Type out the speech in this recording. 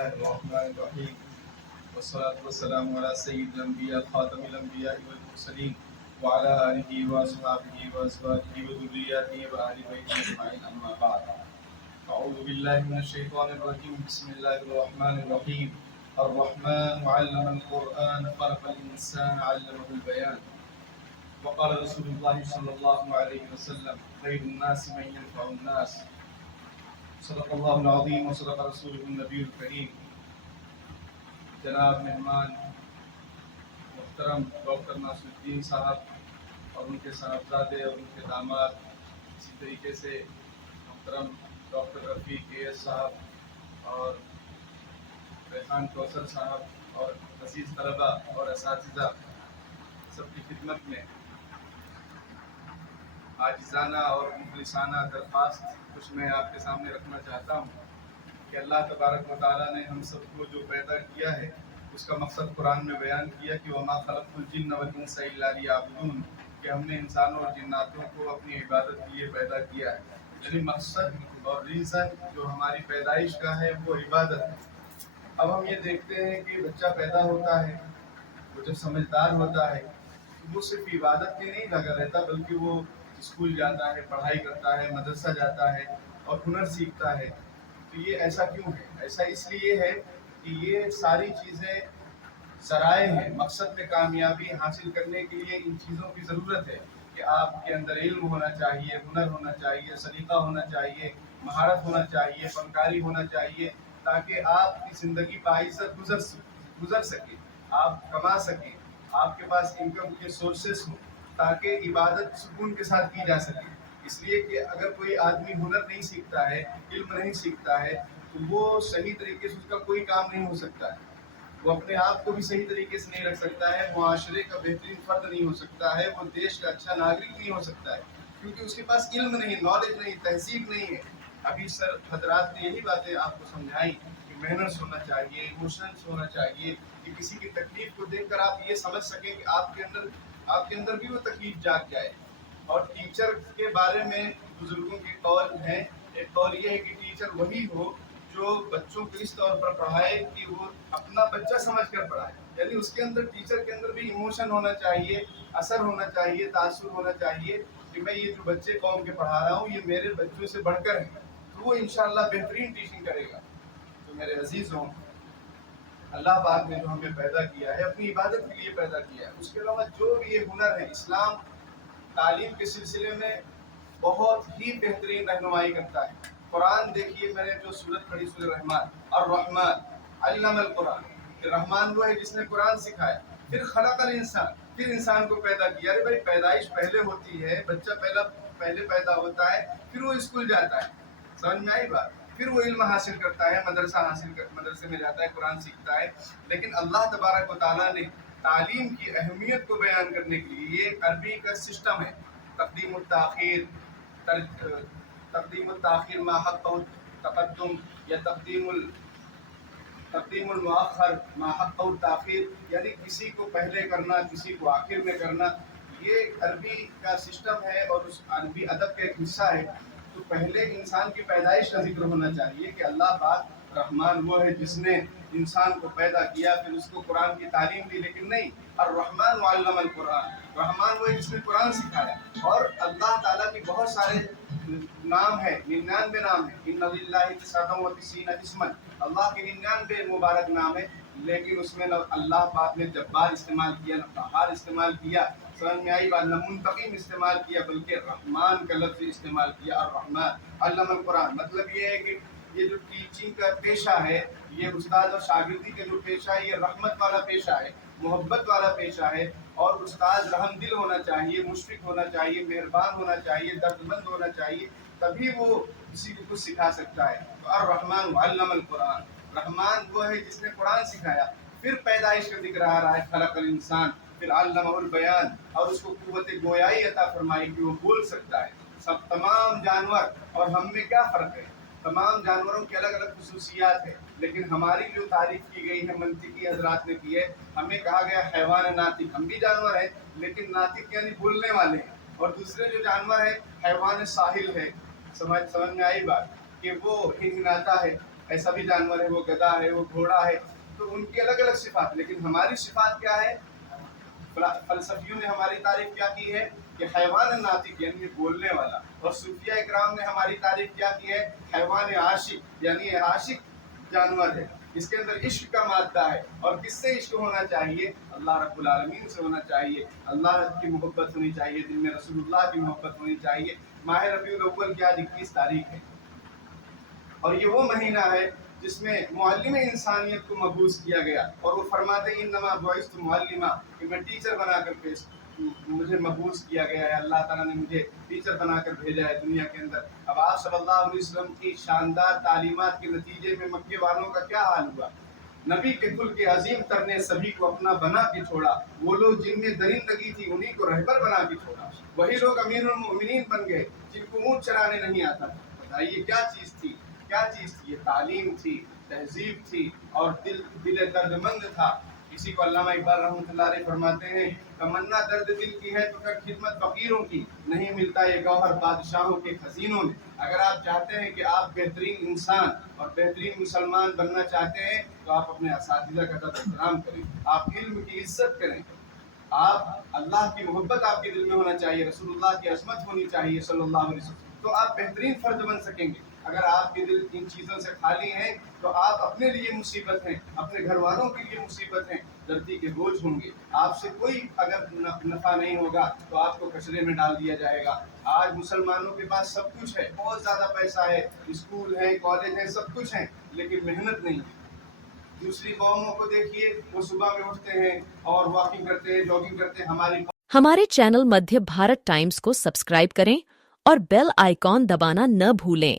الله الرحمن الرحيم والصلاة والسلام على سيد الأنبياء خاتم الأنبياء والمرسلين وعلى آله وأصحابه وأزواجه وذرياته وأهل بيته أجمعين أما بعد. أعوذ بالله من الشيطان الرجيم. بسم الله الرحمن الرحيم. الرحمن علم القرآن خلق الإنسان علمه البيان. وقال رسول الله صلى الله عليه وسلم خير الناس من ينفع الناس. صدق اللہ العظیم و صدق رسولہ النبی الکریم. جناب مہمان محترم ڈاکٹر ناصر الدین صاحب اور ان کے صاحبزادے اور ان کے داماد، اسی طریقے سے محترم ڈاکٹر رفیق ایس صاحب اور ریحان کوثر صاحب اور عزیز طلباء اور اساتذہ، سب کی خدمت میں عاجزانہ اور مخلصانہ درخواست کچھ میں آپ کے سامنے رکھنا چاہتا ہوں کہ اللہ تبارک و تعالیٰ نے ہم سب کو جو پیدا کیا ہے اس کا مقصد قرآن میں بیان کیا کہ وما خلقت الجن والانس الا لیعبدون، کہ ہم نے انسانوں اور جناتوں کو اپنی عبادت کے لیے پیدا کیا ہے. یعنی مقصد اور ریزن جو ہماری پیدائش کا ہے وہ عبادت ہے. اب ہم یہ دیکھتے ہیں کہ بچہ پیدا ہوتا ہے، وہ جب سمجھدار ہوتا ہے وہ صرف عبادت کے نہیں لگا رہتا، بلکہ وہ اسکول جاتا ہے، پڑھائی کرتا ہے، مدرسہ جاتا ہے اور ہنر سیکھتا ہے. تو یہ ایسا کیوں ہے؟ ایسا اس لیے ہے کہ یہ ساری چیزیں ذرائع ہیں. مقصد میں کامیابی حاصل کرنے کے لیے ان چیزوں کی ضرورت ہے کہ آپ کے اندر علم ہونا چاہیے، ہنر ہونا چاہیے، سلیقہ ہونا چاہیے، مہارت ہونا چاہیے، فنکاری ہونا چاہیے، تاکہ آپ کی زندگی باعزت گزر سکے، آپ کما سکیں، آپ کے پاس انکم کے سورسز ہوں، تاکہ عبادت سکون کے ساتھ کی جا سکے. اس لیے کہ اگر کوئی آدمی ہنر نہیں سیکھتا ہے، علم نہیں سیکھتا ہے، تو وہ صحیح طریقے سے اس کا کوئی کام نہیں ہو سکتا ہے. وہ اپنے آپ کو بھی صحیح طریقے سے نہیں رکھ سکتا ہے، معاشرے کا بہترین فرد نہیں ہو سکتا ہے، وہ دیش کا اچھا ناگرک نہیں ہو سکتا ہے، کیونکہ اس کے پاس علم نہیں، نالج نہیں، تہذیب نہیں ہے. ابھی سر حضرات نے یہی باتیں آپ کو سمجھائیں کہ مینرس ہونا چاہیے، ایموشنس ہونا چاہیے، کہ کسی کی تکلیف کو دیکھ کر آپ یہ سمجھ سکیں کہ آپ کے اندر بھی وہ تکلیف جاگ جائے. اور ٹیچر کے بارے میں بزرگوں کے قول ہیں. ایک قول یہ ہے کہ ٹیچر وہی ہو جو بچوں کو اس طور پر پڑھائے کہ وہ اپنا بچہ سمجھ کر پڑھائے. یعنی اس کے اندر، ٹیچر کے اندر بھی ایموشن ہونا چاہیے، اثر ہونا چاہیے، تاثر ہونا چاہیے کہ میں یہ جو بچے قوم کے پڑھا رہا ہوں یہ میرے بچوں سے بڑھ کر ہے. تو وہ انشاءاللہ بہترین ٹیچنگ کرے گا. تو میرے عزیزوں، اللہ پاک نے جو ہمیں پیدا کیا ہے اپنی عبادت کے لیے پیدا کیا ہے. اس کے علاوہ جو بھی یہ ہنر ہے، اسلام تعلیم کے سلسلے میں بہت ہی بہترین رہنمائی کرتا ہے. قرآن دیکھیے، میں نے جو سورت پڑھی، سورہ رحمان، الرحمن علم القرآن، رحمان وہ ہے جس نے قرآن سکھایا. پھر خلق الانسان، پھر انسان کو پیدا کیا. ارے بھائی، پیدائش پہلے ہوتی ہے، بچہ پہلے پیدا ہوتا ہے، پھر وہ اسکول جاتا ہے. سمجھ میں آئی بات؟ پھر وہ علم حاصل کرتا ہے، مدرسے میں جاتا ہے، قرآن سیکھتا ہے. لیکن اللہ تبارک و تعالیٰ نے تعلیم کی اہمیت کو بیان کرنے کے لیے، یہ عربی کا سسٹم ہے، تقدیم التاخیر، ما حق تقدم، یا تقدیم المؤخر ما حق التاخیر، یعنی کسی کو پہلے کرنا، کسی کو آخر میں کرنا. یہ عربی کا سسٹم ہے اور اس عربی ادب کا ایک حصہ ہے. تو پہلے انسان کی پیدائش کا ذکر ہونا چاہیے کہ اللہ پاک رحمان وہ ہے جس نے انسان کو پیدا کیا، پھر اس کو قرآن کی تعلیم دی. لیکن نہیں، الرحمن علم القرآن، رحمان وہ ہے جس نے قرآن سکھایا. اور اللہ تعالیٰ کے بہت سارے نام ہے، 99 نام ہے. ان للہ 99 اسما، اللہ کے 99 مبارک نام ہے. لیکن اس میں نہ اللہ پاک نے جبار استعمال کیا، نہ قہار استعمال کیا، سمجھ میں آئی بات، نہ منتقم استعمال کیا، بلکہ رحمان کا لفظ استعمال کیا. الرحمن علم القرآن. مطلب یہ ہے کہ یہ جو ٹیچنگ کا پیشہ ہے، یہ استاد اور شاگردی کا جو پیشہ ہے، یہ رحمت والا پیشہ ہے، محبت والا پیشہ ہے. اور استاد رحم دل ہونا چاہیے، مشفق ہونا چاہیے، مہربان ہونا چاہیے، درد مند ہونا چاہیے، تبھی وہ کسی کو کچھ سکھا سکتا ہے. تو الرحمن علم القرآن، رحمان وہ ہے جس نے قرآن سکھایا. پھر پیدائش کا ذکر آ رہا ہے، خلق الانسان، پھر علمہ البیان، اور اس کو قوت گویائی عطا فرمائی کہ وہ بول سکتا ہے. سب تمام جانور اور ہم میں کیا فرق ہے؟ تمام جانوروں کی الگ الگ خصوصیات ہیں، لیکن ہماری جو تعریف کی گئی ہے منطقی حضرات نے کی ہے، ہمیں کہا گیا حیوان ناطق. ہم بھی جانور ہیں لیکن ناطق یعنی بولنے والے ہیں. اور دوسرے جو جانور ہیں، حیوان ساحل ہے. سمجھ میں آئی بات کہ وہ ہنہناتا ہے. ایسا بھی جانور ہے، وہ گدھا ہے، وہ گھوڑا ہے، تو ان کی الگ الگ صفات. لیکن ہماری صفات کیا ہے؟ فلسفیوں نے ہماری تعریف کیا کی ہے کہ حیوان ناطق یعنی بولنے والا، اور صوفیہ اکرام نے ہماری تعریف کیا کی ہے؟ حیوان عاشق یعنی عاشق جانور ہے، اس کے اندر عشق کا مادہ ہے. اور کس سے عشق ہونا چاہیے؟ اللہ رب العالمین سے ہونا چاہیے، اللہ کی محبت ہونی چاہیے، دل میں رسول اللہ کی محبت ہونی چاہیے. ماہ ربیع الاول کی آج 21 تاریخ ہے، اور یہ وہ مہینہ ہے جس میں معلم انسانیت کو مبعوث کیا گیا، اور وہ فرماتے ہیں انما بعثت معلما، کہ میں ٹیچر بنا کر مجھے مبعوث کیا گیا ہے، اللہ تعالیٰ نے مجھے ٹیچر بنا کر بھیجا ہے دنیا کے اندر. اب آپ صلی اللہ علیہ وسلم کی شاندار تعلیمات کے نتیجے میں مکے والوں کا کیا حال ہوا؟ نبی کے کل کے عظیم تر نے سبھی کو اپنا بنا کے چھوڑا، وہ لوگ جن میں درندگی تھی انہی کو رہبر بنا کے چھوڑا، وہی لوگ امیر المؤمنین بن گئے جن کو اونٹ چرانے نہیں آتا. بتائیے کیا چیز تھی؟ کیا چیز تھی؟ یہ تعلیم تھی، تہذیب تھی، اور دل درد مند تھا. اسی کو علامہ اقبال رحمۃ اللہ علیہ فرماتے ہیں، تمنا درد دل کی ہے تو کر خدمت فقیروں کی، نہیں ملتا یہ گوہر بادشاہوں کے خزینوں میں. اگر آپ چاہتے ہیں کہ آپ بہترین انسان اور بہترین مسلمان بننا چاہتے ہیں تو آپ اپنے اساتذہ کا ادب احترام کریں، آپ علم کی عزت کریں، آپ اللہ کی محبت آپ کے دل میں ہونا چاہیے، رسول اللہ کی عظمت ہونی چاہیے صلی اللہ علیہ وسلم، تو آپ بہترین فرد بن سکیں گے. اگر آپ کے دل ان چیزوں سے خالی ہیں تو آپ اپنے لیے مصیبت ہیں، اپنے گھر والوں کے لیے مصیبت ہیں، دردی کے بوجھ ہوں گے. آپ سے کوئی اگر نفع نہیں ہوگا تو آپ کو کچرے میں ڈال دیا جائے گا. آج مسلمانوں کے پاس سب کچھ ہے، بہت زیادہ پیسہ ہے، اسکول ہے، کالج ہے، سب کچھ ہے، لیکن محنت نہیں ہے. دوسری قوموں کو دیکھیے، وہ صبح میں اٹھتے ہیں اور واکنگ کرتے ہیں، جاگنگ کرتے ہیں. ہمارے چینل مدھیہ بھارت ٹائمز کو سبسکرائب کریں اور بیل آئیکن دبانا نہ بھولیں.